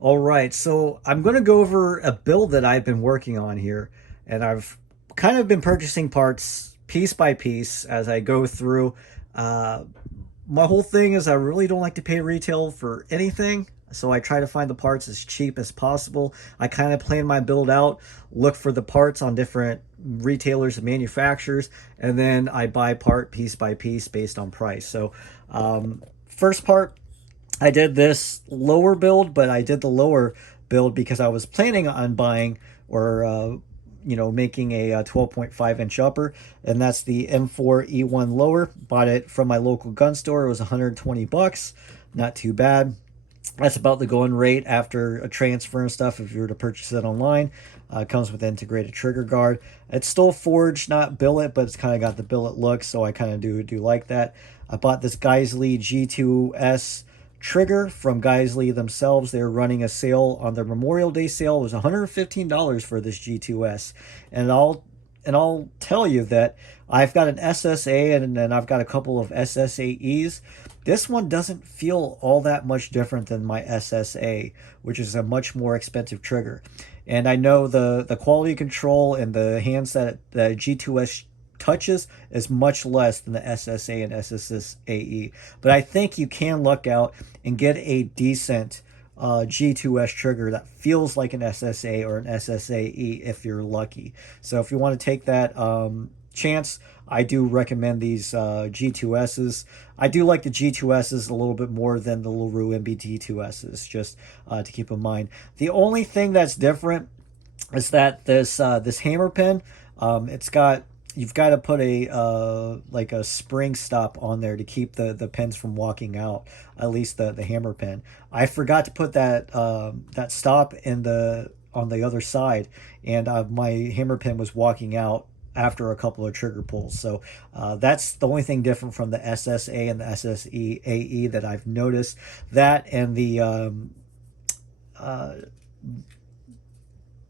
All right, so I'm going to go over a build that I've been working on here, and I've kind of been purchasing parts piece by piece as I go through. Uh, my whole thing is I really don't like to pay retail for anything, so I try to find the parts as cheap as possible. I kind of plan my build out, look for the parts on different retailers and manufacturers, and then I buy part piece by piece based on price. So, first part, I did this lower build, but I did the lower build because I was planning on buying or making a 12.5-inch upper, and that's the M4 E1 lower. Bought it from my local gun store. It was 120 bucks, not too bad. That's about the going rate after a transfer and stuff if you were to purchase it online. It comes with integrated trigger guard. It's still forged, not billet, but it's kind of got the billet look, so I kind of do like that. I bought this Geissele G2S trigger from Geissele themselves. They were running a sale on their Memorial Day sale. It was $115 for this G2S, and I'll tell you that I've got an SSA and then I've got a couple of SSAEs. This one doesn't feel all that much different than my SSA, which is a much more expensive trigger. And I know the quality control and the hands that the G2S touches is much less than the SSA and SSAE. But I think you can luck out and get a decent G2S trigger that feels like an SSA or an SSAE if you're lucky. So if you want to take that chance, I do recommend these G2Ss. I do like the G2Ss a little bit more than the LaRue MBT2Ss, just to keep in mind. The only thing that's different is that this hammer pin, it's got you've got to put a like a spring stop on there to keep the pins from walking out. At least the hammer pin. I forgot to put that stop in the on the other side, and my hammer pin was walking out after a couple of trigger pulls. So that's the only thing different from the SSA and the SSAE that I've noticed. That and the uh,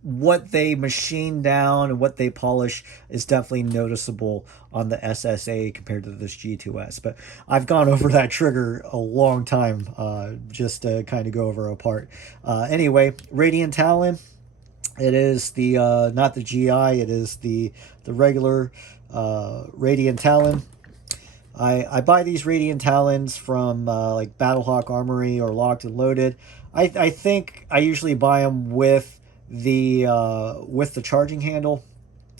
what they machine down and what they polish is definitely noticeable on the SSA compared to this G2S. But I've gone over that trigger a long time just to kind of go over a part. Anyway, Radiant Talon. It is the not the GI. It is the regular Radiant Talon. I buy these Radiant Talons from like Battlehawk Armory or Locked and Loaded. I think I usually buy them with the charging handle,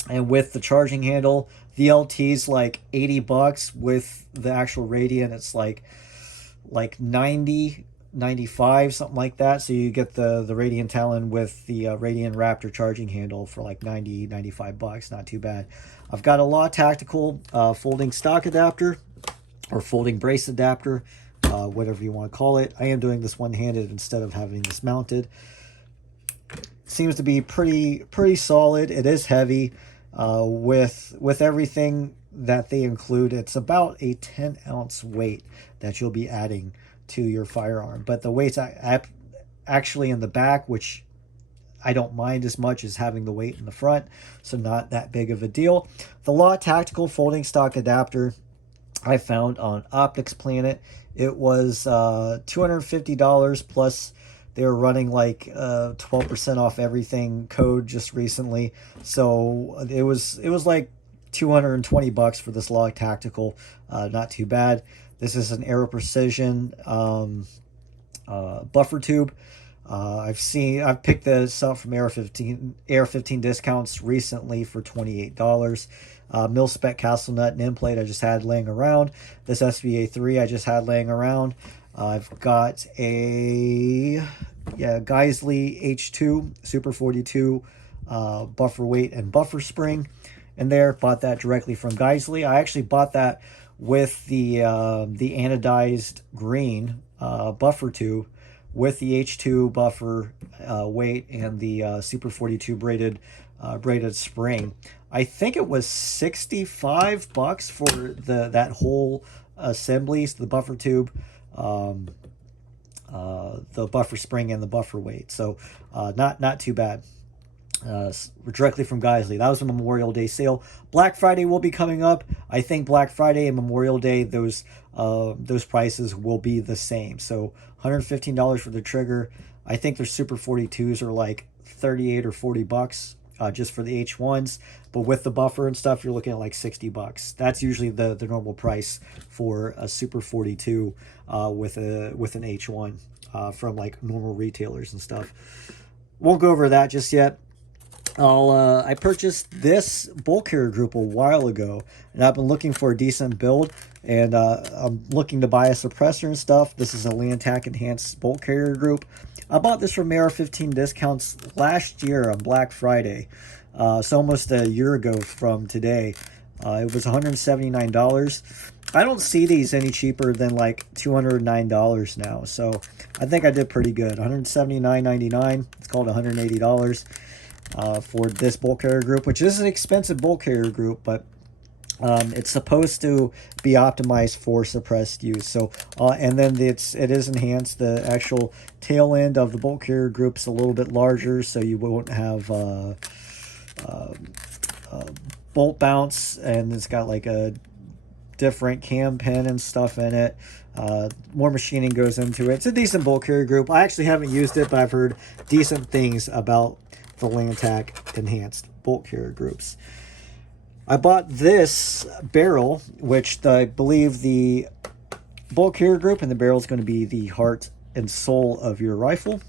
and with the charging handle, the LT's like 80 bucks. With the actual Radiant, it's like 90, 95, something like that. So you get the Radiant Talon with the Radiant Raptor charging handle for like 90, 95 bucks. Not too bad. I've got a Law Tactical folding stock adapter or folding brace adapter, whatever you want to call it. I am doing this one-handed instead of having this mounted. Seems to be pretty solid. It is heavy. With everything that they include, it's about a 10-ounce weight that you'll be adding to your firearm. But the weight's actually in the back, which I don't mind as much as having the weight in the front, so not that big of a deal. The Law Tactical folding stock adapter I found on Optics Planet. It was $250 plus they were running like 12% off everything code just recently. So it was like 220 bucks for this Law Tactical. Not too bad. This is an Aero Precision buffer tube. I've picked this up from Air 15 discounts recently for $28. Mil spec castle nut and end plate I just had laying around. This SVA 3 I just had laying around. I've got a Geissele H2 Super 42 buffer weight and buffer spring in there. Bought that directly from Geissele. I actually bought that with the anodized green buffer tube with the H2 buffer weight and the Super 42 braided spring. I think it was 65 bucks for that whole assembly, so the buffer tube, the buffer spring, and the buffer weight. So not too bad. directly from Geissele. That was a Memorial Day sale. Black Friday will be coming up. I think Black Friday and Memorial Day, those prices will be the same. So $115 for the trigger. I think their Super 42s are like 38 or 40 bucks. Just for the H1s, but with the buffer and stuff, you're looking at like 60 bucks. That's usually the normal price for a Super 42 with an H1 from like normal retailers and stuff. Won't go over that just yet. I purchased this bolt carrier group a while ago, and I've been looking for a decent build, and I'm looking to buy a suppressor and stuff. This is a Lantac enhanced bolt carrier group. I bought this from AR-15 discounts last year on Black Friday. So almost a year ago from today. It was $179. I don't see these any cheaper than like $209 now. So I think I did pretty good. $179.99. It's called $180 for this bolt carrier group, which is an expensive bolt carrier group, but it's supposed to be optimized for suppressed use. So, and then it is enhanced. The actual tail end of the bolt carrier group's a little bit larger, so you won't have bolt bounce, and it's got like a different cam pin and stuff in it. More machining goes into it. It's a decent bolt carrier group. I actually haven't used it, but I've heard decent things about the Lantac enhanced bolt carrier groups. I bought this barrel, which I believe the bolt carrier group and the barrel is going to be the heart and soul of your rifle.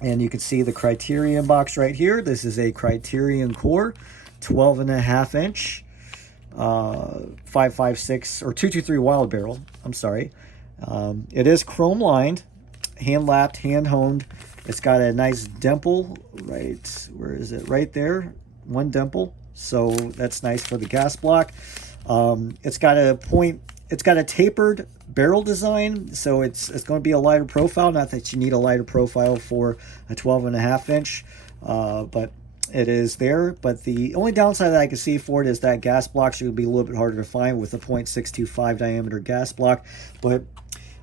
And you can see the Criterion box right here. This is a Criterion core, 12.5 inch, 5.56 or 223 wild barrel. I'm sorry. It is chrome lined, hand lapped, hand honed. It's got a nice dimple right, where is it? Right there, one dimple. So that's nice for the gas block. It's got a tapered barrel design, so it's going to be a lighter profile. Not that you need a lighter profile for a 12.5 inch, but it is there. But the only downside that I can see for it is that gas block should be a little bit harder to find with a .625 diameter gas block. But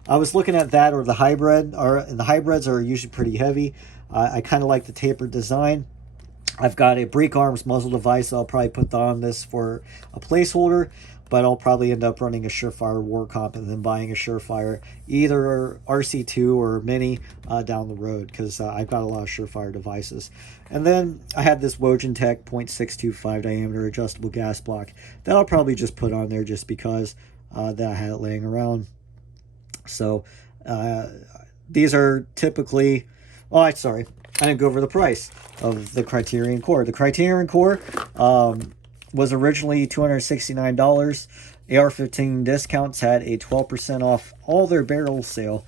I was looking at that, or the hybrid, and the hybrids are usually pretty heavy. I kind of like the tapered design. I've got a Break Arms muzzle device. I'll probably put on this for a placeholder, but I'll probably end up running a Surefire War Comp and then buying a Surefire, either RC2 or Mini down the road, because I've got a lot of Surefire devices. And then I had this Wojentech .625 diameter adjustable gas block that I'll probably just put on there just because that I had it laying around. So these are typically, oh, sorry, I didn't go over the price of the Criterion core. The Criterion core was originally $269. AR-15 discounts had a 12% off all their barrel sale,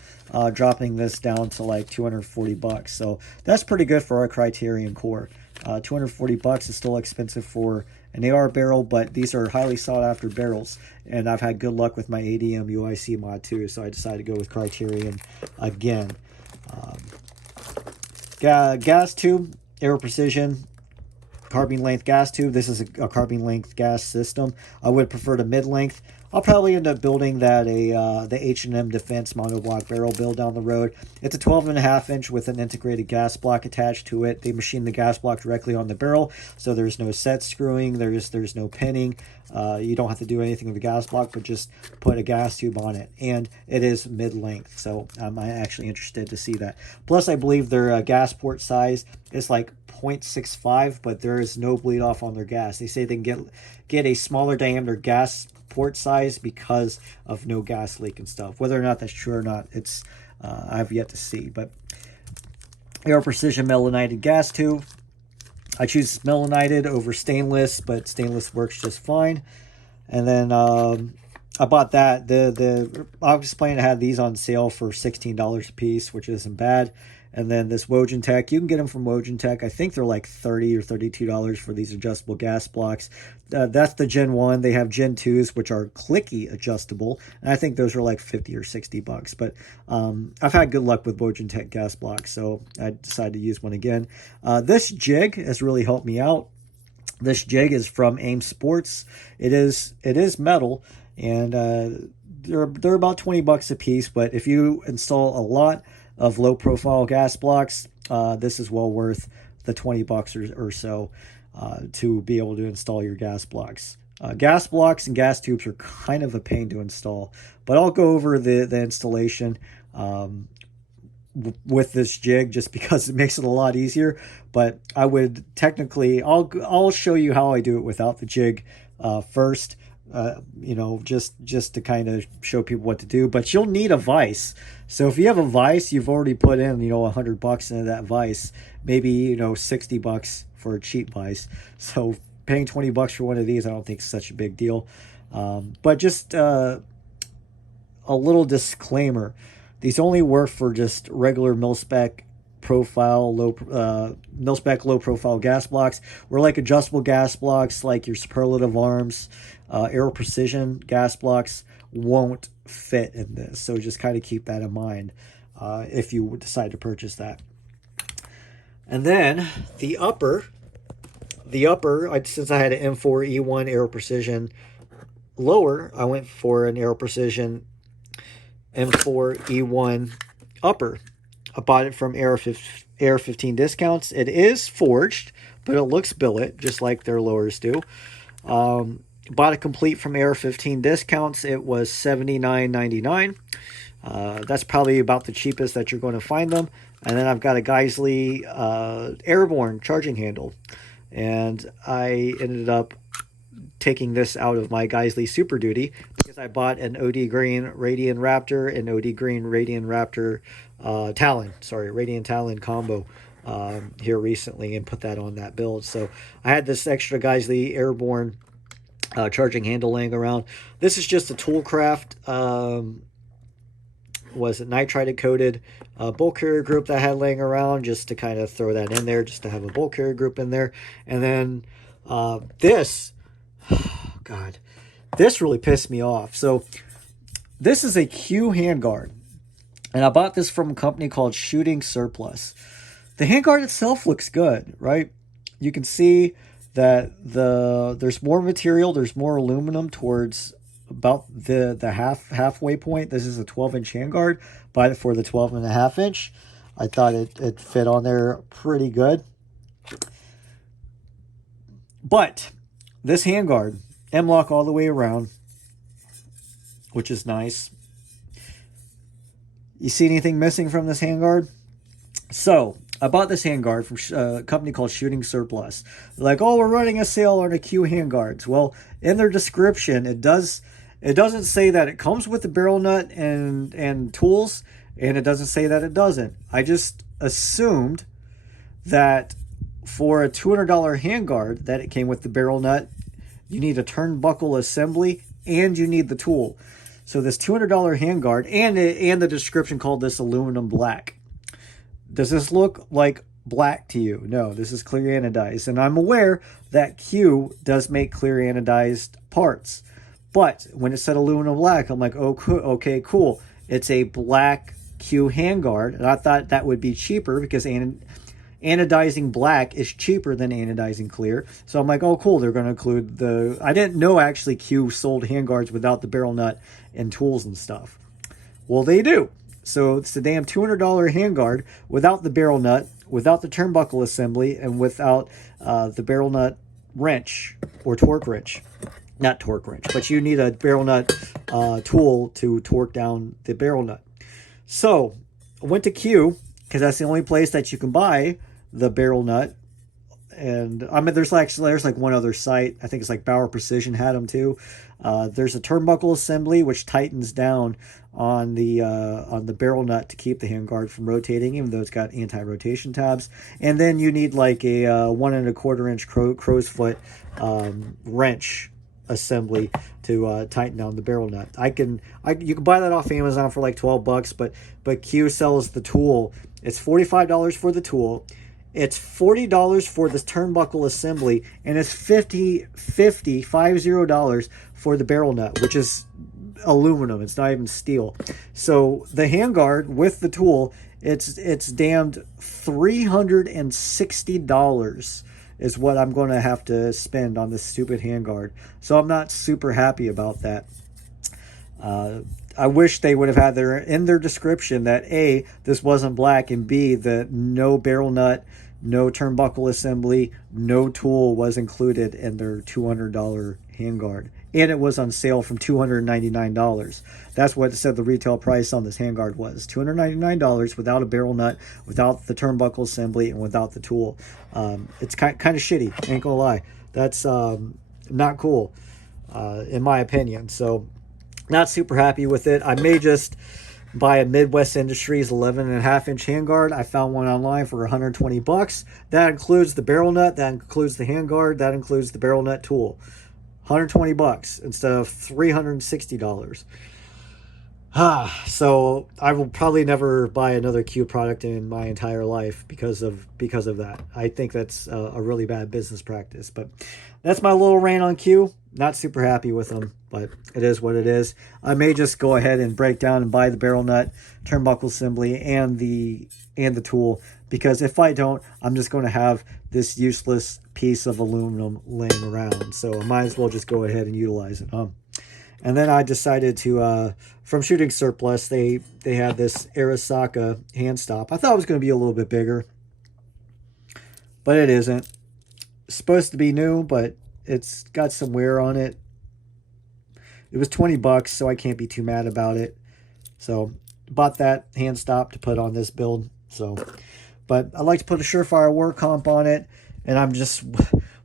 dropping this down to like 240 bucks. So that's pretty good for our Criterion core. 240 bucks is still expensive for an AR barrel, but these are highly sought after barrels, and I've had good luck with my ADM UIC mod too, so I decided to go with Criterion again. Gas tube, Aero Precision, carbine length gas tube. This is a carbine length gas system. I would prefer to mid length. I'll probably end up building that the H&M Defense monoblock barrel build down the road. It's a 12.5 inch with an integrated gas block attached to it. They machine the gas block directly on the barrel, so there's no set screwing, there's no pinning. You don't have to do anything with the gas block, but just put a gas tube on it. And it is mid-length, so I'm actually interested to see that. Plus, I believe their gas port size is like 0.65, but there is no bleed off on their gas. They say they can get a smaller diameter gas port size because of no gas leak and stuff. Whether or not that's true or not, it's I've yet to see. But Aero Precision melanited gas tube. I choose melanited over stainless, but stainless works just fine. And then I bought that. I was planning to have these on sale for $16 a piece, which isn't bad. And then this Wojentech, you can get them from Wojentech. I think they're like $30 or $32 for these adjustable gas blocks. That's the Gen 1. They have Gen 2s, which are clicky adjustable. And I think those are like 50 or 60 bucks. But I've had good luck with Wojentech gas blocks, so I decided to use one again. This jig has really helped me out. This jig is from AIM Sports. It is metal, and they're about 20 bucks a piece. But if you install a lot of low profile gas blocks, this is well worth the 20 bucks or so to be able to install your gas blocks. Gas blocks and gas tubes are kind of a pain to install, but I'll go over the installation with this jig just because it makes it a lot easier. But I would technically, I'll show you how I do it without the jig first. You know, just to kind of show people what to do. But you'll need a vise. So if you have a vise, you've already put in, you know, 100 bucks into that vise, maybe, you know, 60 bucks for a cheap vise. So paying 20 bucks for one of these, I don't think is such a big deal. But just a little disclaimer: these only work for just regular mil-spec profile, mil-spec low profile gas blocks. Or like adjustable gas blocks, like your superlative arms, Aero Precision gas blocks won't fit in this. So just kind of keep that in mind if you decide to purchase that. And then the upper, since I had an M4 E1 Aero Precision lower, I went for an Aero Precision M4 E1 upper. I bought it from Air 15 Discounts. It is forged, but it looks billet, just like their lowers do. Bought it complete from Air 15 Discounts. It was $79.99. That's probably about the cheapest that you're going to find them. And then I've got a Geissele Airborne charging handle. And I ended up taking this out of my Geissele Super Duty because I bought an OD Green Radian Raptor and OD Green Radian Raptor Talon. Sorry, Radian Talon combo here recently and put that on that build. So I had this extra Geissele Airborne charging handle laying around. This is just a Toolcraft was it nitride coated bulk carrier group that I had laying around, just to kind of throw that in there, just to have a bulk carrier group in there. And then this, oh God, this really pissed me off. So this is a Q handguard, and I bought this from a company called Shooting Surplus. The handguard itself looks good, right? You can see that there's more material, there's more aluminum towards about the halfway point. This is a 12-inch handguard. Bought it for the 12.5-inch. I thought it fit on there pretty good. But this handguard, M-lock all the way around, which is nice. You see anything missing from this handguard? So I bought this handguard from a company called Shooting Surplus. They're like, oh, we're running a sale on the Q handguards. Well, in their description, it doesn't say that it comes with the barrel nut and tools, and it doesn't say that it doesn't. I just assumed that for a $200 handguard that it came with the barrel nut, you need a turnbuckle assembly, and you need the tool. So this $200 handguard, and the description called this aluminum black. Does this look like black to you? No, this is clear anodized. And I'm aware that Q does make clear anodized parts. But when it said aluminum black, I'm like, oh, okay, cool. It's a black Q handguard. And I thought that would be cheaper because anodizing black is cheaper than anodizing clear. So I'm like, oh, cool. They're going to include the... I didn't know actually Q sold handguards without the barrel nut and tools and stuff. Well, they do. So it's a damn $200 handguard without the barrel nut, without the turnbuckle assembly, and without the barrel nut wrench or torque wrench. Not torque wrench, but you need a barrel nut tool to torque down the barrel nut. So I went to Q because that's the only place that you can buy the barrel nut. And I mean, there's like one other site. I think it's like Bauer Precision had them too. There's a turnbuckle assembly which tightens down on the barrel nut to keep the handguard from rotating, even though it's got anti-rotation tabs. And then you need like a 1 1/4 inch crow's foot wrench assembly to tighten down the barrel nut. You can buy that off Amazon for like 12 bucks, but Q sells the tool. It's $45 for the tool. It's $40 for this turnbuckle assembly, and it's $50 for the barrel nut, which is aluminum. It's not even steel. So the handguard with the tool, it's damned $360 is what I'm going to have to spend on this stupid handguard. So I'm not super happy about that. I wish they would have had in their description that A, this wasn't black, and B, that no barrel nut, no turnbuckle assembly, no tool was included in their $200 handguard. And it was on sale from $299. That's what it said the retail price on this handguard was. $299 without a barrel nut, without the turnbuckle assembly, and without the tool. It's kind of shitty, ain't gonna lie. That's not cool, in my opinion. So, not super happy with it. I may just buy a Midwest Industries 11.5-inch handguard. I found one online for 120 bucks. That includes the barrel nut, that includes the handguard, that includes the barrel nut tool. 120 bucks instead of $360. So I will probably never buy another Q product in my entire life because of that. I think that's a really bad business practice. But that's my little rant on Q. Not super happy with them, but it is what it is. I may just go ahead and break down and buy the barrel nut, turnbuckle assembly, and the tool, because if I don't, I'm just going to have this useless piece of aluminum laying around. So I might as well just go ahead and utilize it. And then I decided to, from Shooting Surplus, they had this Arisaka hand stop. I thought it was going to be a little bit bigger, but it isn't. It's supposed to be new, but it's got some wear on it. It was 20 bucks, so I can't be too mad about it. So bought that hand stop to put on this build. So, but I like to put a Surefire War Comp on it, and I'm just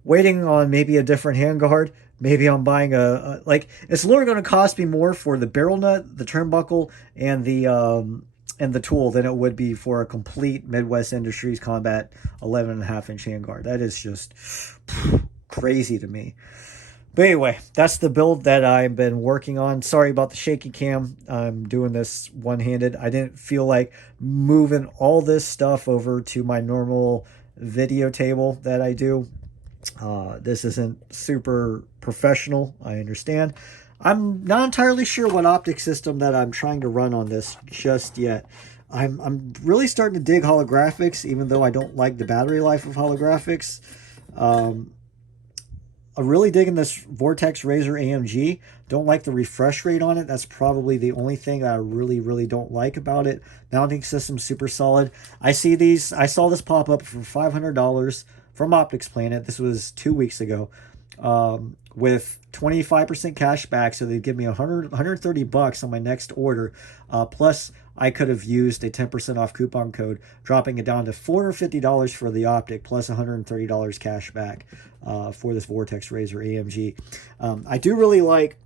waiting on maybe a different handguard. Maybe I'm buying like, it's literally going to cost me more for the barrel nut, the turnbuckle, and the tool than it would be for a complete Midwest Industries Combat 11.5-inch handguard. That is just crazy to me. But anyway, that's the build that I've been working on. Sorry about the shaky cam. I'm doing this one-handed. I didn't feel like moving all this stuff over to my normal video table that I do. This isn't super professional, I understand. I'm not entirely sure what optic system that I'm trying to run on this just yet. I'm really starting to dig holographics, even though I don't like the battery life of holographics. I'm really digging this Vortex Razor AMG. Don't like the refresh rate on it. That's probably the only thing that I really don't like about it. Mounting system super solid. I saw this pop up for $500 from Optics Planet. This was 2 weeks ago, with 25% cash back. So they'd give me 130 bucks on my next order. Plus I could have used a 10% off coupon code, dropping it down to $450 for the optic, plus $130 cash back for this Vortex Razor AMG. I do really like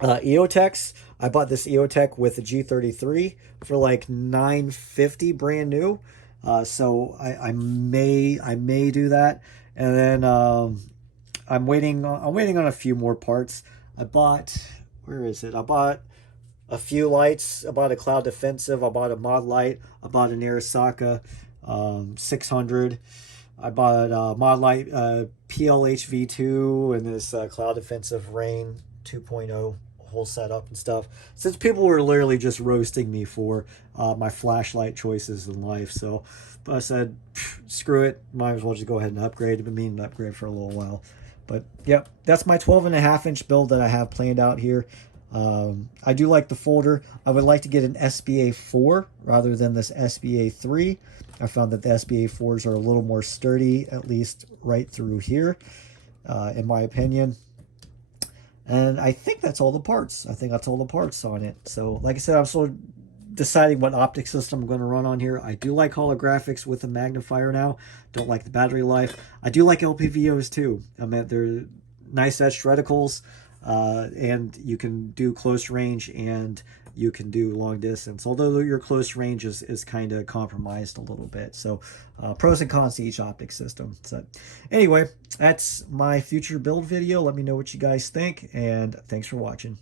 EOTechs. I bought this EOTech with the G33 for like $950 brand new. So I may do that. And then I'm waiting on a few more parts. I bought, where is it? I bought a few lights. I bought a Cloud Defensive. I bought a Mod Light. I bought an Arisaka 600. I bought a Mod Light PLHV2 and this Cloud Defensive Rain 2.0 whole setup and stuff, since people were literally just roasting me for my flashlight choices in life. So I said, screw it, might as well just go ahead and upgrade. I've been meaning to upgrade for a little while. But yep, that's my 12.5-inch build that I have planned out here. I do like the folder. I would like to get an SBA 4 rather than this SBA 3. I found that the SBA 4s are a little more sturdy, at least right through here, in my opinion. And I think that's all the parts. I think that's all the parts on it. So, like I said, I'm still deciding what optic system I'm going to run on here. I do like holographics with a magnifier now. Don't like the battery life. I do like LPVOs too. I mean, they're nice edged reticles, and you can do close range and you can do long distance. Although your close range is kind of compromised a little bit. So pros and cons to each optic system. So anyway, that's my future build video. Let me know what you guys think, and thanks for watching.